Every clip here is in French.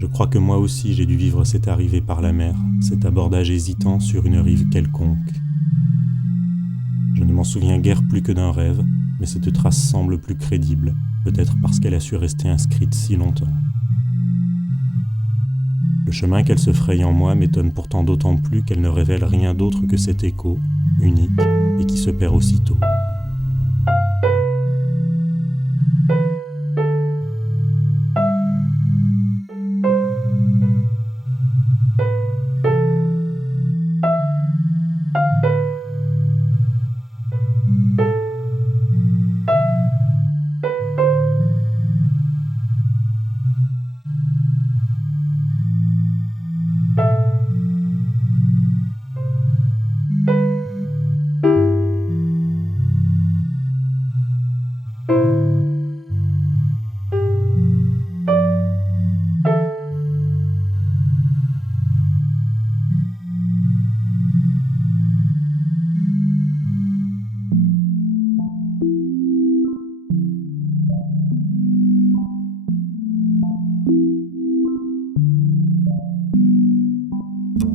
Je crois que moi aussi j'ai dû vivre cette arrivée par la mer, cet abordage hésitant sur une rive quelconque. Je ne m'en souviens guère plus que d'un rêve, mais cette trace semble plus crédible, peut-être parce qu'elle a su rester inscrite si longtemps. Le chemin qu'elle se fraye en moi m'étonne pourtant d'autant plus qu'elle ne révèle rien d'autre que cet écho, unique, et qui se perd aussitôt.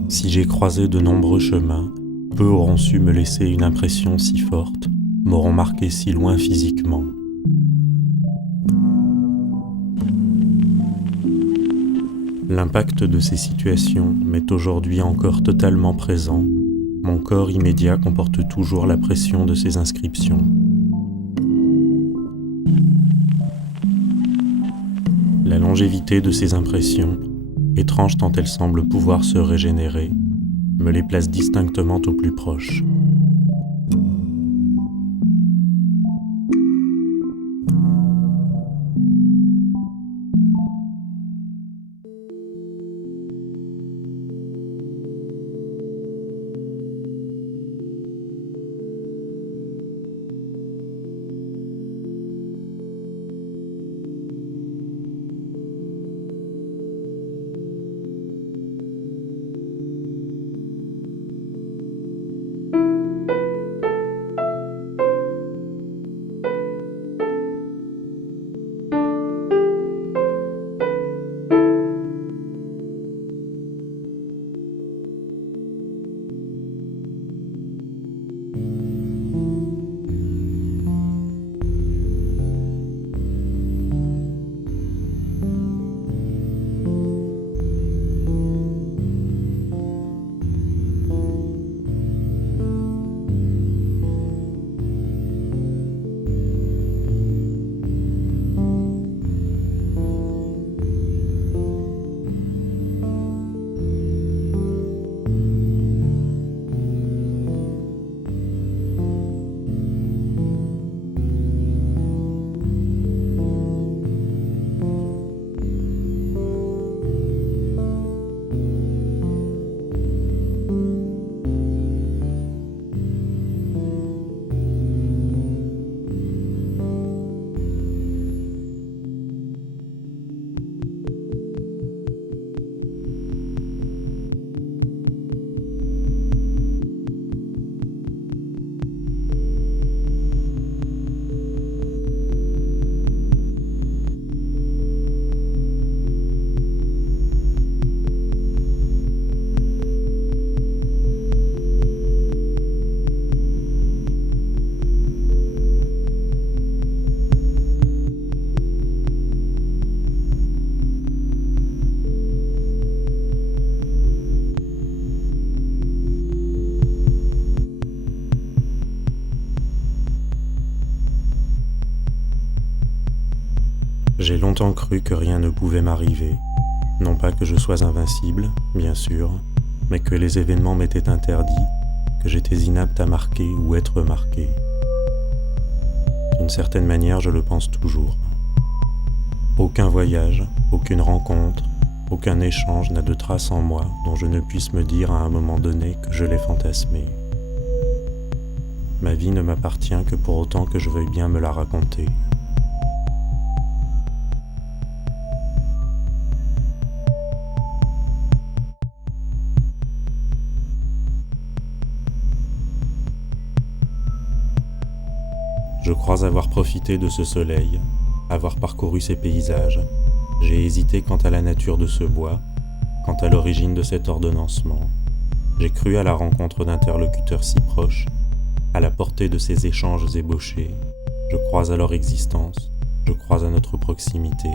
Si j'ai croisé de nombreux chemins, peu auront su me laisser une impression si forte, m'auront marqué si loin physiquement. L'impact de ces situations m'est aujourd'hui encore totalement présent. Mon corps immédiat comporte toujours la pression de ces inscriptions. La longévité de ces impressions, étrange tant elles semblent pouvoir se régénérer, me les place distinctement au plus proche. J'ai longtemps cru que rien ne pouvait m'arriver. Non pas que je sois invincible, bien sûr, mais que les événements m'étaient interdits, que j'étais inapte à marquer ou être marqué. D'une certaine manière, je le pense toujours. Aucun voyage, aucune rencontre, aucun échange n'a de trace en moi dont je ne puisse me dire à un moment donné que je l'ai fantasmé. Ma vie ne m'appartient que pour autant que je veuille bien me la raconter. Je crois avoir profité de ce soleil, avoir parcouru ces paysages. J'ai hésité quant à la nature de ce bois, quant à l'origine de cet ordonnancement. J'ai cru à la rencontre d'interlocuteurs si proches, à la portée de ces échanges ébauchés. Je crois à leur existence, je crois à notre proximité.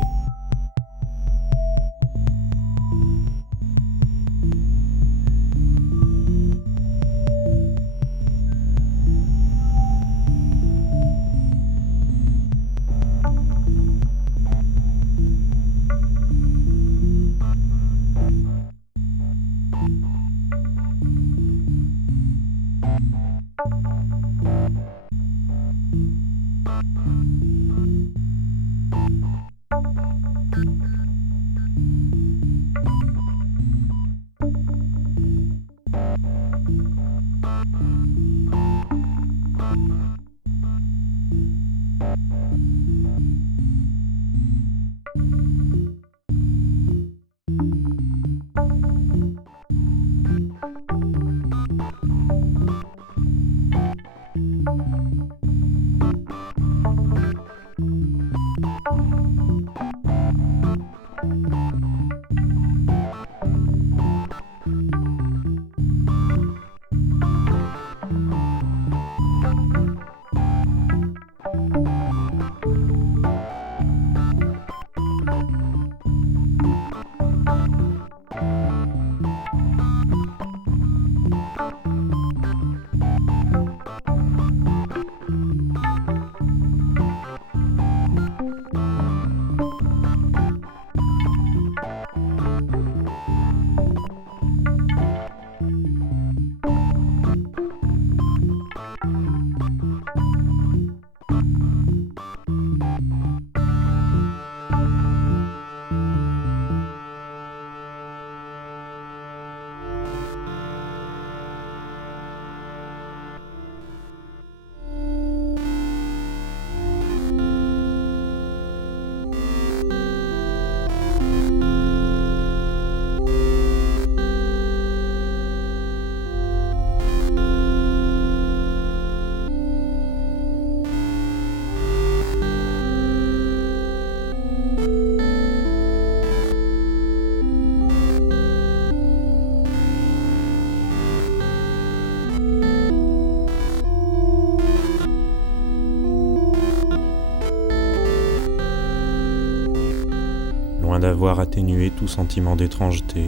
Loin d'avoir atténué tout sentiment d'étrangeté,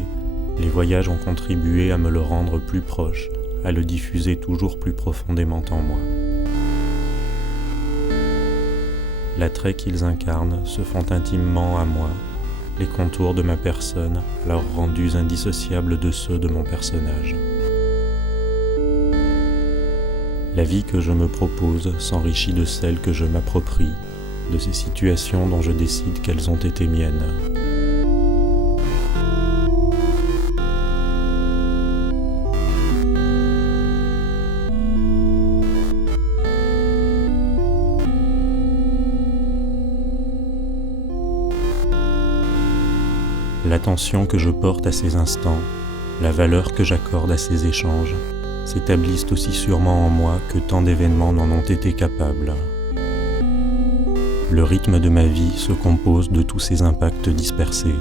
les voyages ont contribué à me le rendre plus proche, à le diffuser toujours plus profondément en moi. L'attrait qu'ils incarnent se font intimement à moi, les contours de ma personne alors rendus indissociables de ceux de mon personnage. La vie que je me propose s'enrichit de celle que je m'approprie, de ces situations dont je décide qu'elles ont été miennes. L'attention que je porte à ces instants, la valeur que j'accorde à ces échanges, s'établissent aussi sûrement en moi que tant d'événements n'en ont été capables. Le rythme de ma vie se compose de tous ces impacts dispersés.